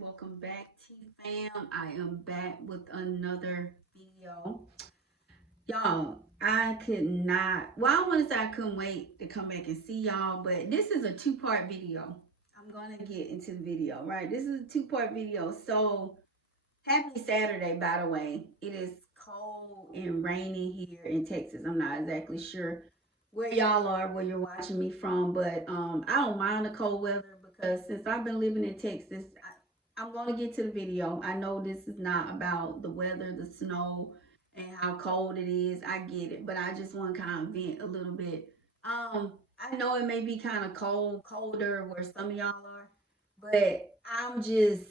welcome back, T fam. I am back with another video. Y'all, I could not, well, I want to say I couldn't wait to come back and see y'all, but this is a two-part video. I'm going to get into the video, right? This is a two-part video. So, happy Saturday, by the way. It is cold and rainy here in Texas. I'm not exactly sure where y'all are, where you're watching me from, but I don't mind the cold weather because since I've been living in Texas, I'm going to get to the video. I know this is not about the weather, the snow, and how cold it is. I get it, but I just want to kind of vent a little bit. I know it may be kind of colder where some of y'all are, but I'm just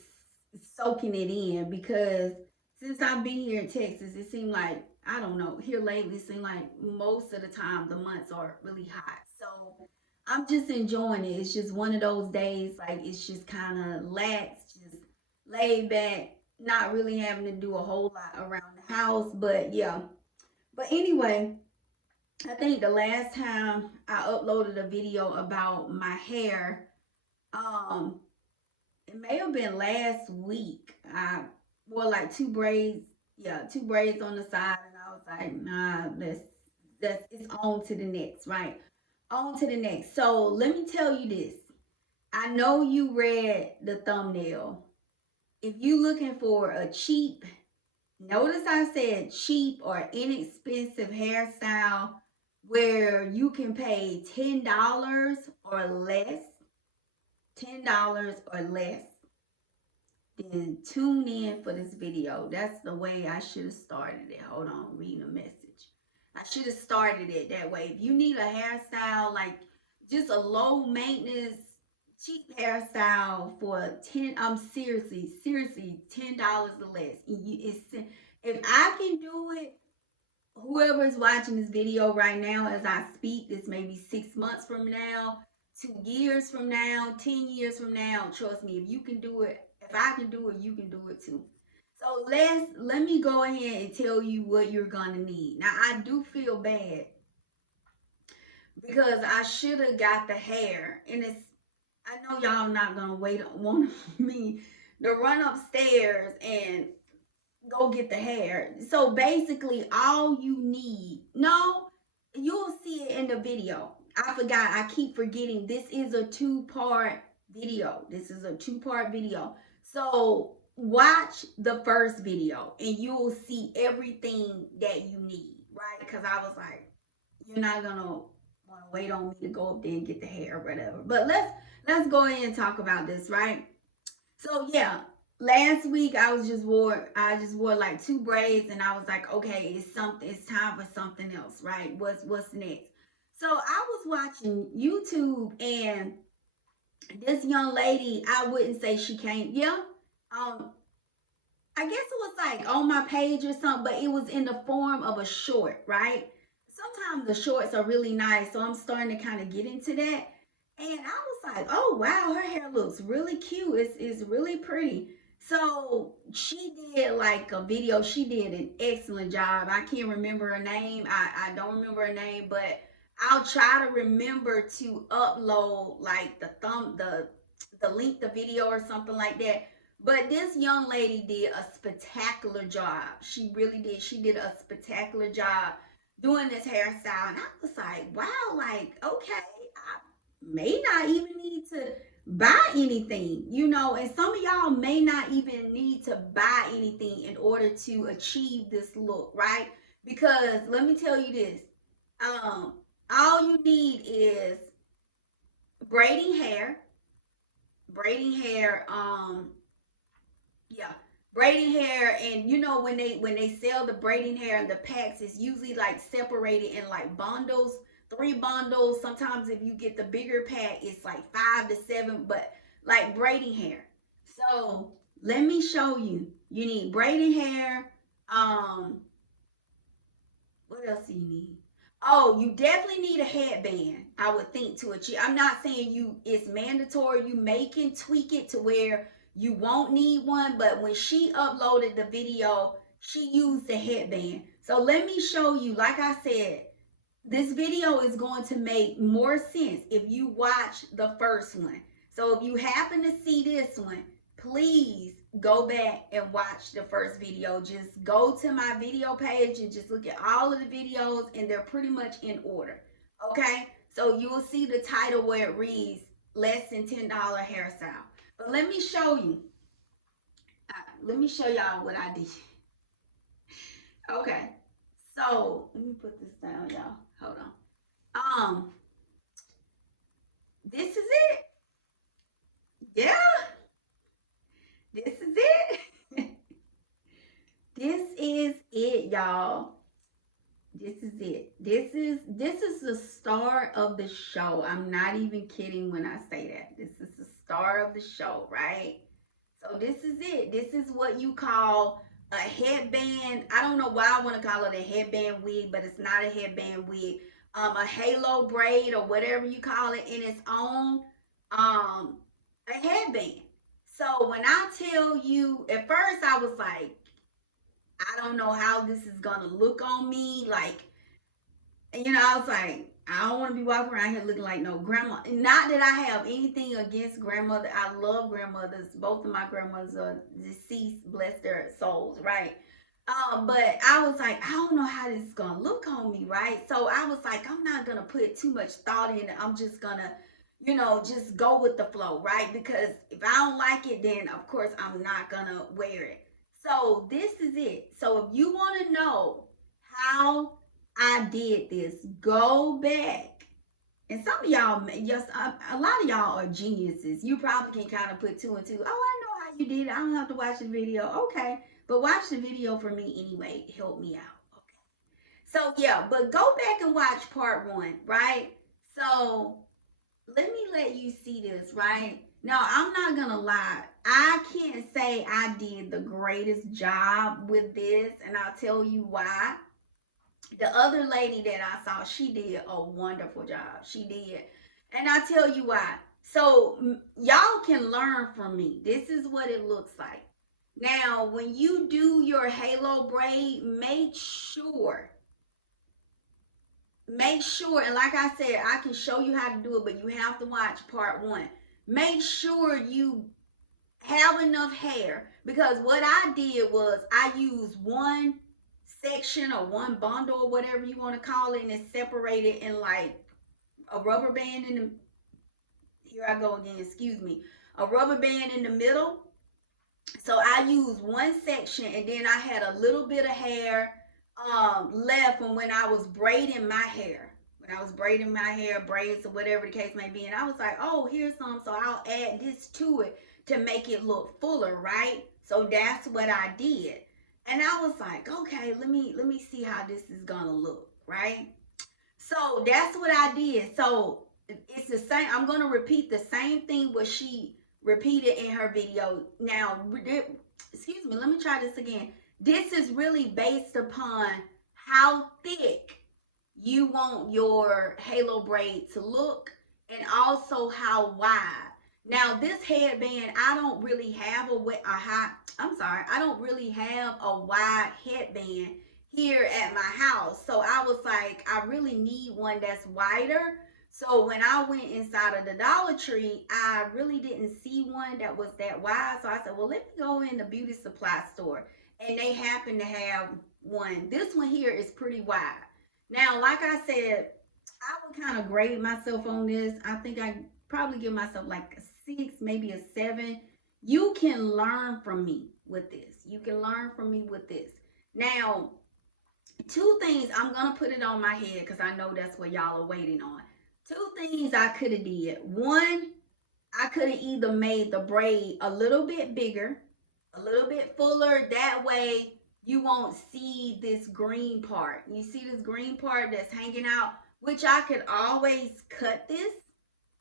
soaking it in because since I've been here in Texas, it seemed like I don't know here lately. It seemed like most of the time the months are really hot, so I'm just enjoying it. It's just one of those days like it's just kind of lax, just laid back, not really having to do a whole lot around the house. But yeah, but anyway, I think the last time I uploaded a video about my hair, um, it may have been last week. I wore like two braids, yeah, two braids on the side, and I was like, nah, let's it's on to the next, right? On to the next. So let me tell you this. I know you read the thumbnail. If you looking for a cheap, notice I said cheap or inexpensive hairstyle where you can pay $10 or less, $10 or less, then tune in for this video. That's the way I should have started it. Hold on, reading a message. I should have started it that way. If you need a hairstyle, like just a low maintenance, cheap hairstyle for 10, I'm seriously, $10 or less. If I can do it, whoever is watching this video right now as I speak, this may be 6 months from now, 2 years from now, 10 years from now. Trust me, if you can do it, if I can do it, you can do it too. So let me go ahead and tell you what you're gonna need. Now I do feel bad because I should have got the hair, and it's I know y'all not gonna wait want me to run upstairs and go get the hair. So basically, all you need, no, you'll see it in the video. I forgot, I keep forgetting. This is a two-part video. This is a two-part video. So watch the first video and you'll see everything that you need, right? Because I was like, you're not gonna want to wait on me to go up there and get the hair or whatever. But let's go ahead and talk about this, right? So yeah, last week I just wore like two braids and I was like, okay, it's time for something else, right? What's next? So I was watching YouTube and this young lady, I wouldn't say she came, yeah. Um I guess it was like on my page or something, but it was in the form of a short, right? Sometimes the shorts are really nice, so I'm starting to kind of get into that. And I was like, oh wow, her hair looks really cute. It's really pretty. So she did like a video. She did an excellent job. I can't remember her name. I don't remember her name, but I'll try to remember to upload like the link the video or something like that. But this young lady did a spectacular job. She really did. She did a spectacular job doing this hairstyle. And I was like, wow, like, okay, I may not even need to buy anything, and some of y'all may not even need to buy anything in order to achieve this look, right? Because let me tell you this, um, all you need is braiding hair, braiding hair, yeah, braiding hair. And when they sell the braiding hair in the packs, it's usually like separated in like bundles, three bundles. Sometimes if you get the bigger pack, it's like 5 to 7, but like braiding hair. So let me show you. You need braiding hair. um what else do you need? Oh, you definitely need a headband, I would think, to achieve. I'm not saying you it's mandatory. You may can tweak it to where you won't need one, but when she uploaded the video, she used a headband. So let me show you. Like I said, this video is going to make more sense if you watch the first one. So if you happen to see this one, please go back and watch the first video. Just go to my video page and just look at all of the videos, and they're pretty much in order. Okay? So you'll see the title where it reads less than $10 hairstyle. But let me show you. Let me show y'all what I did. Okay. So let me put this down, y'all. Hold on. This is it. Yeah, this is it. This is it, y'all. This is it. This is the star of the show. I'm not even kidding when I say that. This is the star of the show, right? So this is it. This is what you call a headband. I don't know why I want to call it a headband wig, but it's not a headband wig. A halo braid or whatever you call it in its own a headband. So when I tell you, at first I was like, I don't know how this is gonna look on me. Like, I was like, I don't want to be walking around here looking like no grandma. Not that I have anything against grandmother. I love grandmothers. Both of my grandmothers are deceased, bless their souls, right? But I was like, I don't know how this is gonna look on me, right? So I was like, I'm not gonna put too much thought in it. I'm just gonna, just go with the flow, right? Because if I don't like it, then of course I'm not gonna wear it. So this is it. So if you want to know how I did this, go back. And some of y'all, yes, a lot of y'all are geniuses. You probably can kind of put two and two. Oh, I know how you did it. I don't have to watch the video. Okay. But watch the video for me anyway. Help me out. Okay. So yeah, but go back and watch part one, right? So let me let you see this, right? Now, I'm not gonna lie. I can't say I did the greatest job with this, and I'll tell you why. The other lady that I saw, she did a wonderful job. She did. And I'll tell you why. So, y'all can learn from me. This is what it looks like. Now, when you do your halo braid, make sure, and like I said, I can show you how to do it, but you have to watch part one. Make sure you have enough hair, because what I did was I used one section or one bundle or whatever you want to call it, and it's separated in like a rubber band in the, here I go again, excuse me, a rubber band in the middle. So I used one section, and then I had a little bit of hair left from when I was braiding my hair. When I was braiding my hair, braids or whatever the case may be. And I was like, oh, here's some, so I'll add this to it to make it look fuller, right? So that's what I did. And I was like, okay, let me see how this is gonna look, right? So that's what I did. So it's the same. I'm gonna repeat the same thing what she repeated in her video. Now, excuse me, let me try this again. This is really based upon how thick you want your halo braid to look, and also how wide. Now, this headband, I don't really have I don't really have a wide headband here at my house. So I was like, I really need one that's wider. So when I went inside of the Dollar Tree, I really didn't see one that was that wide. So I said, well, let me go in the beauty supply store. And they happen to have one. This one here is pretty wide. Now, like I said, I would kind of grade myself on this. I think I probably give myself like a 6, maybe a 7. You can learn from me with this. You can learn from me with this. Now, two things, I'm going to put it on my head because I know that's what y'all are waiting on. Two things I could have did. One, I could have either made the braid a little bit bigger, a little bit fuller. That way you won't see this green part. You see this green part that's hanging out, which I could always cut this,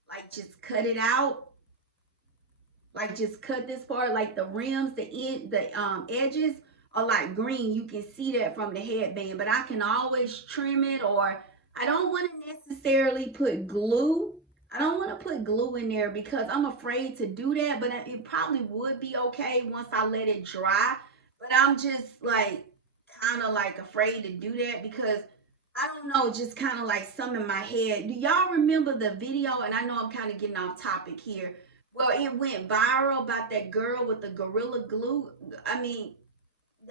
like just cut it out. Like just cut this part, like the rims, the edges are like green. You can see that from the headband, but I can always trim it, or I don't want to necessarily put glue. I don't want to put glue in there because I'm afraid to do that, but it probably would be okay once I let it dry. But I'm just like kind of like afraid to do that because I don't know, just kind of like some in my head. Do y'all remember the video? And I know I'm kind of getting off topic here, Well, it went viral about that girl with the gorilla glue. I mean,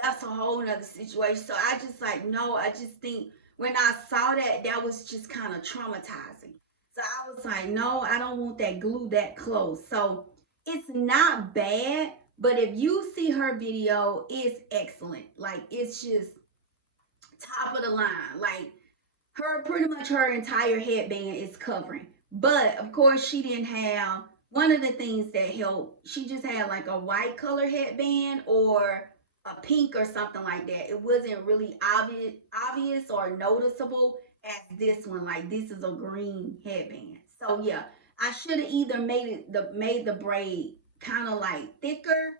that's a whole nother situation. So I just like, no, I just think when I saw that, that was just kind of traumatizing. So I was like, no, I don't want that glue that close. So it's not bad, but if you see her video, it's excellent. Like it's just top of the line. Like her pretty much her entire headband is covering. But of course, she didn't have one of the things that helped. She just had like a white color headband or a pink or something like that. It wasn't really obvious or noticeable as this one. Like this is a green headband. So yeah, I should have either made the braid kind of like thicker,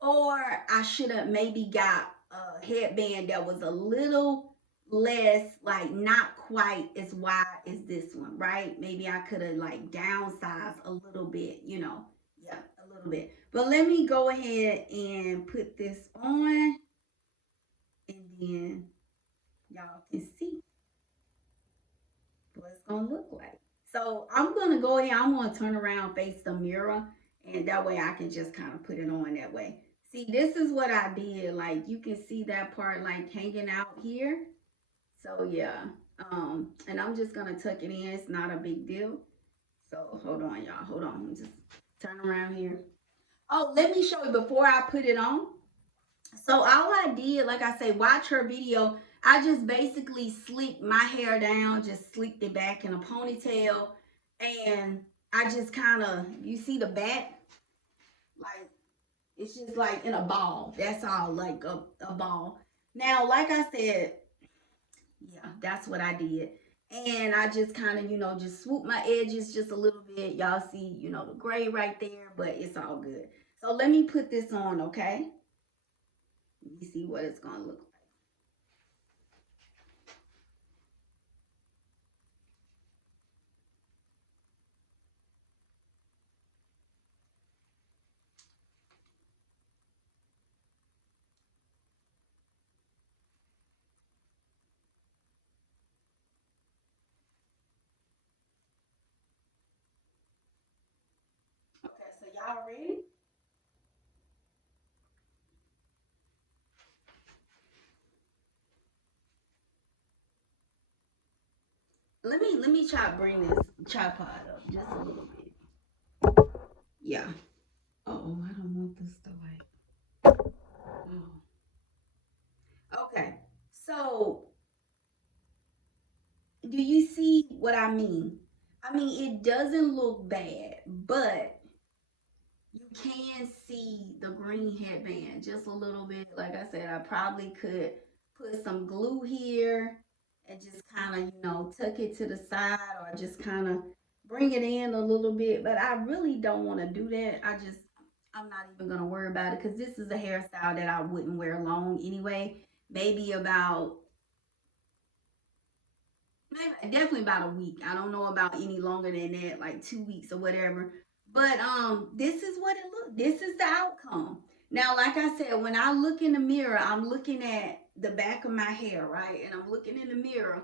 or I should have maybe got a headband that was a little less, like not quite as wide as this one, right? Maybe I could have like downsized a little bit, you know. Yeah, a little bit. But let me go ahead and put this on, and then y'all can see what it's gonna look like. So I'm gonna go ahead, I'm gonna turn around, face the mirror, and that way I can just kind of put it on that way. See, this is what I did. Like you can see that part like hanging out here. So yeah. And I'm just gonna tuck it in. It's not a big deal. So hold on, y'all. Hold on. Just turn around here. Oh, let me show you before I put it on. So all I did, like I say, watch her video. I just basically slicked my hair down, just slicked it back in a ponytail, and I just kind of, you see the back, like it's just like in a ball. That's all, like a ball. Now, like I said, yeah, that's what I did. And I just kind of, just swoop my edges just a little bit. Y'all see, the gray right there, but it's all good. So let me put this on, okay? Let me see what it's going to look like. Okay, so y'all ready? Let me try to bring this tripod up just a little bit. Yeah. Oh, I don't want this to like. Oh. Okay. So, do you see what I mean? I mean, it doesn't look bad, but you can see the green headband just a little bit. Like I said, I probably could put some glue here and just kind of, tuck it to the side, or just kind of bring it in a little bit. But I really don't want to do that. I'm not even going to worry about it because this is a hairstyle that I wouldn't wear long anyway. Maybe about maybe definitely about a week. I don't know about any longer than that, like 2 weeks or whatever. But this is what it looked. This is the outcome. Now, like I said, when I look in the mirror, I'm looking at the back of my hair, right? And I'm looking in the mirror,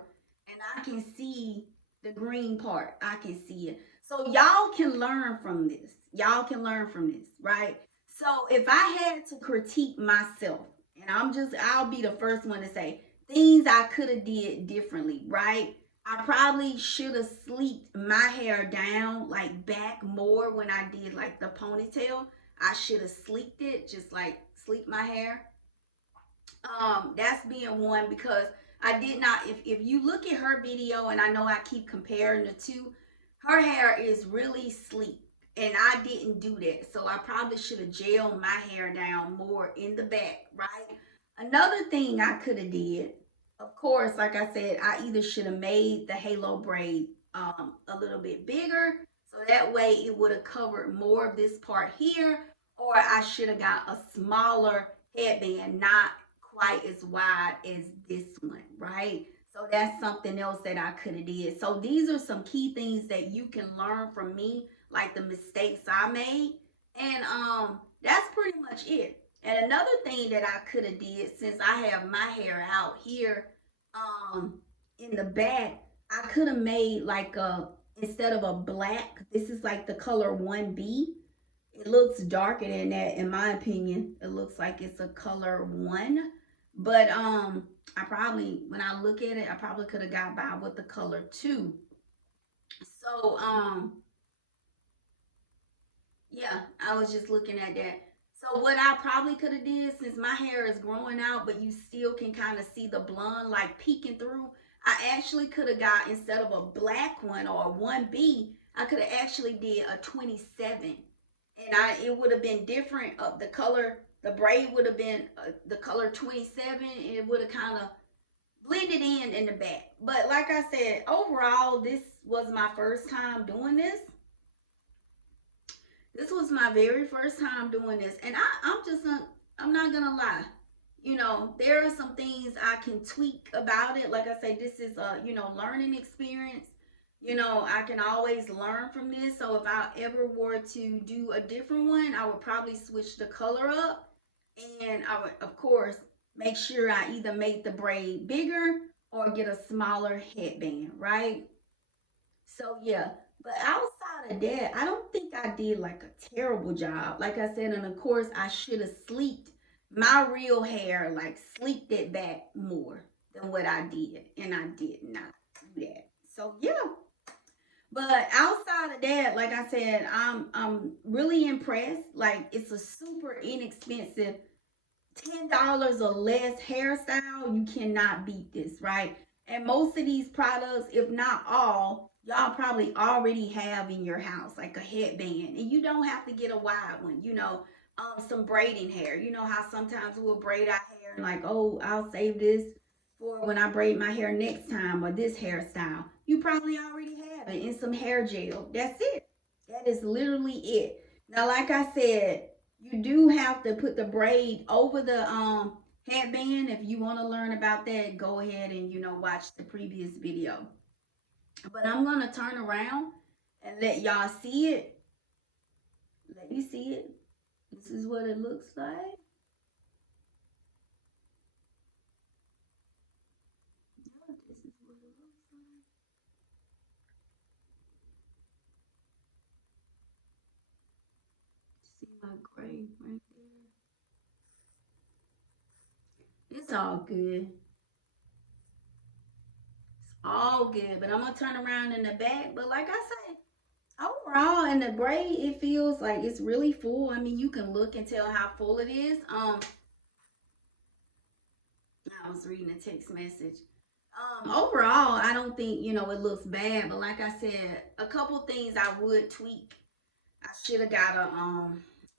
and I can see the green part. I can see it. So y'all can learn from this. Y'all can learn from this, right? So if I had to critique myself, and I'll be the first one to say things I could have did differently, right? I probably should have sleeked my hair down, like back more when I did like the ponytail. I should have sleeked it, just like sleek my hair. That's being one because I did not. If you look at her video, and I know I keep comparing the two, her hair is really sleek, and I didn't do that. So I probably should have gelled my hair down more in the back, right? Another thing I could have did, of course, like I said, I either should have made the halo braid a little bit bigger, so that way it would have covered more of this part here, or I should have got a smaller headband, not quite as wide as this one, right? So that's something else that I could have did. So these are some key things that you can learn from me, like the mistakes I made. And that's pretty much it. And another thing that I could have did, since I have my hair out here um in the back, I could have made like a, instead of a black, this is like the color 1B. It looks darker than that, in my opinion. It looks like it's a color 1. But I probably, when I look at it, I probably could have got by with the color 2. So yeah, I was just looking at that. So what I probably could have did, since my hair is growing out, but you still can kind of see the blonde like peeking through, I actually could have got, instead of a black one or a 1B, I could have actually did a 27. And it would have been different of the color. The braid would have been the color 27. And it would have kind of blended in the back. But like I said, overall, this was my first time doing this. This was my very first time doing this, and I'm not gonna lie. You know, there are some things I can tweak about it. Like I say, this is a learning experience. You know, I can always learn from this. So if I ever were to do a different one, I would probably switch the color up, and I would, of course, make sure I either make the braid bigger or get a smaller headband, right? So yeah, but outside of that, I don't think I did like a terrible job. Like I said, and of course, I should have sleeked my real hair, like sleeked it back more than what I did, and I did not do that. So yeah, but outside of that, like I said, I'm really impressed. Like it's a super inexpensive $10 or less hairstyle. You cannot beat this, right? And most of these products, if not all, y'all probably already have in your house, like a headband. And you don't have to get a wide one, some braiding hair. You know how sometimes we'll braid our hair and like, oh, I'll save this for when I braid my hair next time, or this hairstyle. You probably already have it in some hair gel. That's it. That is literally it. Now, like I said, you do have to put the braid over the headband. If you want to learn about that, go ahead and watch the previous video. But I'm gonna turn around and let y'all see it. Let you see it. This is what it looks like. Yeah, this is what it looks like. See my gray right there. It's all good. It's all good. But I'm gonna turn around in the back. But like I say, overall, in the braid, it feels like it's really full. I mean, you can look and tell how full it is. I was reading a text message. Overall, I don't think it looks bad, but like I said, a couple things I would tweak. I should have got a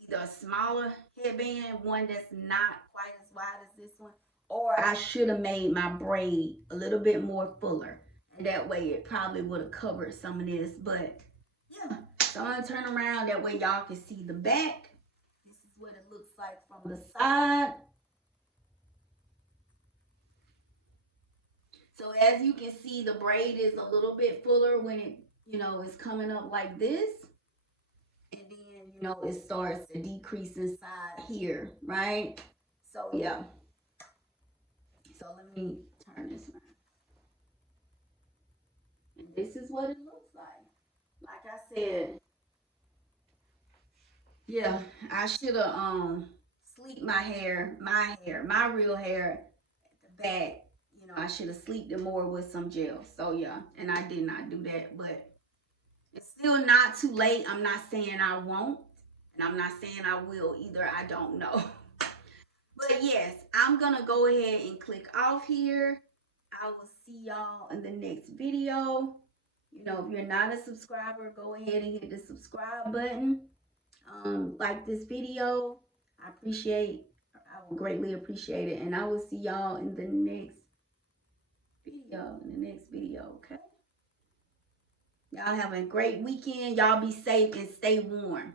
either a smaller headband, one that's not quite as wide as this one, or I should have made my braid a little bit more fuller, and that way it probably would have covered some of this. But yeah, so I'm gonna turn around that way y'all can see the back. This is what it looks like from the side. So as you can see, the braid is a little bit fuller when it, is coming up like this. And then, it starts to decrease inside here, right? So yeah. So let me turn this around. And this is what it looks like. Like I said, yeah, I should have sleeked my real hair at the back. I should have sleeked it more with some gel. So yeah, and I did not do that, but it's still not too late. I'm not saying I won't, and I'm not saying I will either. I don't know. But yes, I'm gonna go ahead and click off here. I will see y'all in the next video. If you're not a subscriber, go ahead and hit the subscribe button. Like this video. I will greatly appreciate it. And I will see y'all in the next video, okay? Y'all have a great weekend. Y'all be safe and stay warm.